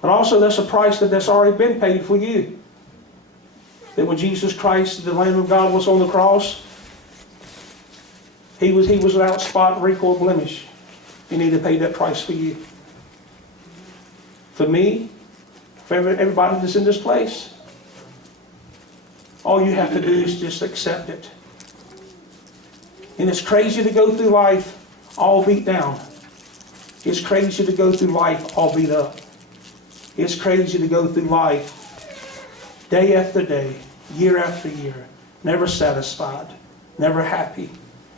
But also that's a price that's already been paid for you. That when Jesus Christ, the Lamb of God, was on the cross, He was without spot, wrinkle, or blemish. He needed to pay that price for you. For me, for everybody that's in this place. All you have to do is just accept it. And it's crazy to go through life all beat down. It's crazy to go through life all beat up. It's crazy to go through life day after day, year after year, never satisfied, never happy,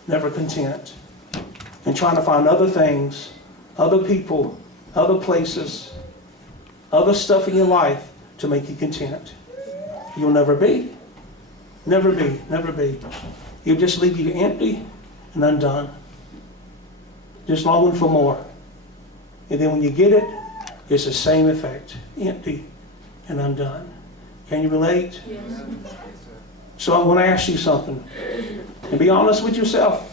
never content, and trying to find other things, other people, other places, other stuff in your life to make you content. You'll never be. Never be. Never be. You'll just leave you empty and undone. Just longing for more. And then when you get it, it's the same effect. Empty and undone. Can you relate? Yes. So I want to ask you something. And be honest with yourself.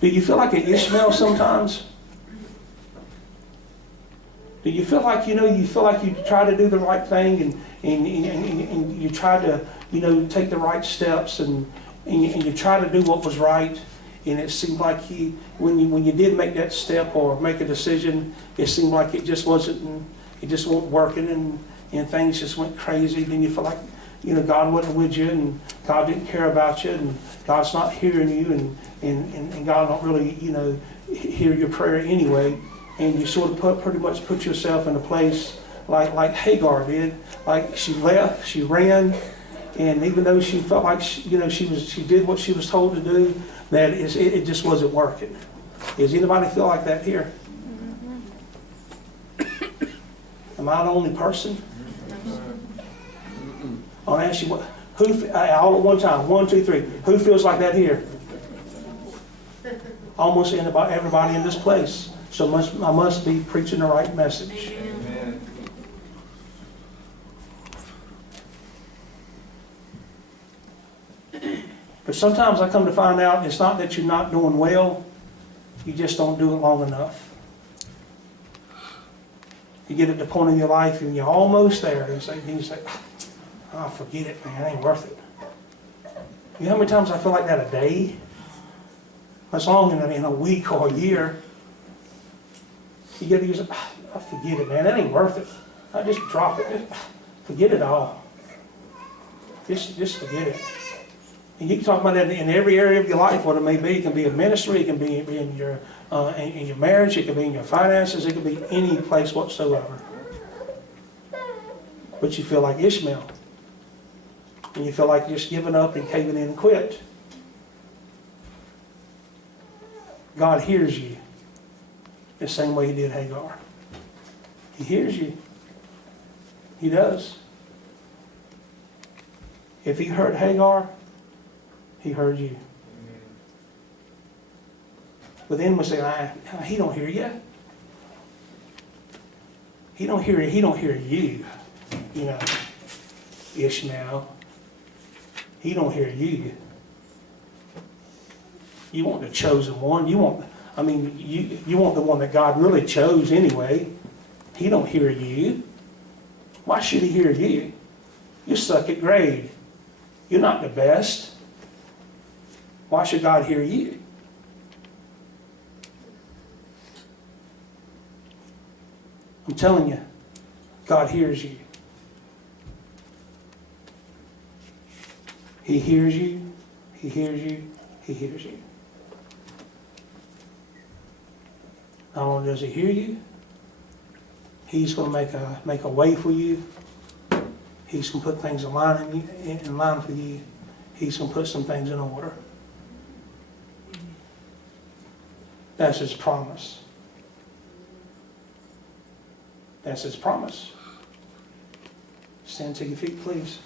Do you feel like an Ishmael sometimes? Do you feel like, you feel like you try to do the right thing and you try to, take the right steps and you try to do what was right, and it seemed like when you did make that step or make a decision, it seemed like it just wasn't working and things just went crazy. Then you feel like, God wasn't with you and God didn't care about you and God's not hearing you and God don't really, hear your prayer anyway. And you sort of pretty much put yourself in a place like Hagar did. Like she left, she ran, and even though she felt like she did what she was told to do, that it just wasn't working. Does anybody feel like that here? Am I the only person? I'll ask you who all at one time. 1, 2, 3. Who feels like that here? Almost everybody in this place. So I must be preaching the right message. Amen. But sometimes I come to find out it's not that you're not doing well, you just don't do it long enough. You get at the point in your life and you're almost there, and you say, oh, forget it, man, it ain't worth it. You know how many times I feel like that a day? That's long in a week or a year. You get to use it, I forget it, man, that ain't worth it. I just drop it. Forget it all. Just forget it. And you can talk about that in every area of your life, what it may be. It can be a ministry, it can be in your marriage, it can be in your finances, it can be any place whatsoever. But you feel like Ishmael. And you feel like just giving up and caving in and quit. God hears you the same way He did Hagar. He hears you. He does. If He heard Hagar, He heard you. But then we say, He don't hear you. He don't hear you. Ishmael. He don't hear you. You want the chosen one. You want the one that God really chose anyway. He don't hear you. Why should He hear you? You suck at grade. You're not the best. Why should God hear you? I'm telling you, God hears you. He hears you. He hears you. He hears you. Not only does He hear you, He's going to make a way for you. He's going to put things in line for you. He's going to put some things in order. That's His promise. That's His promise. Stand to your feet, please.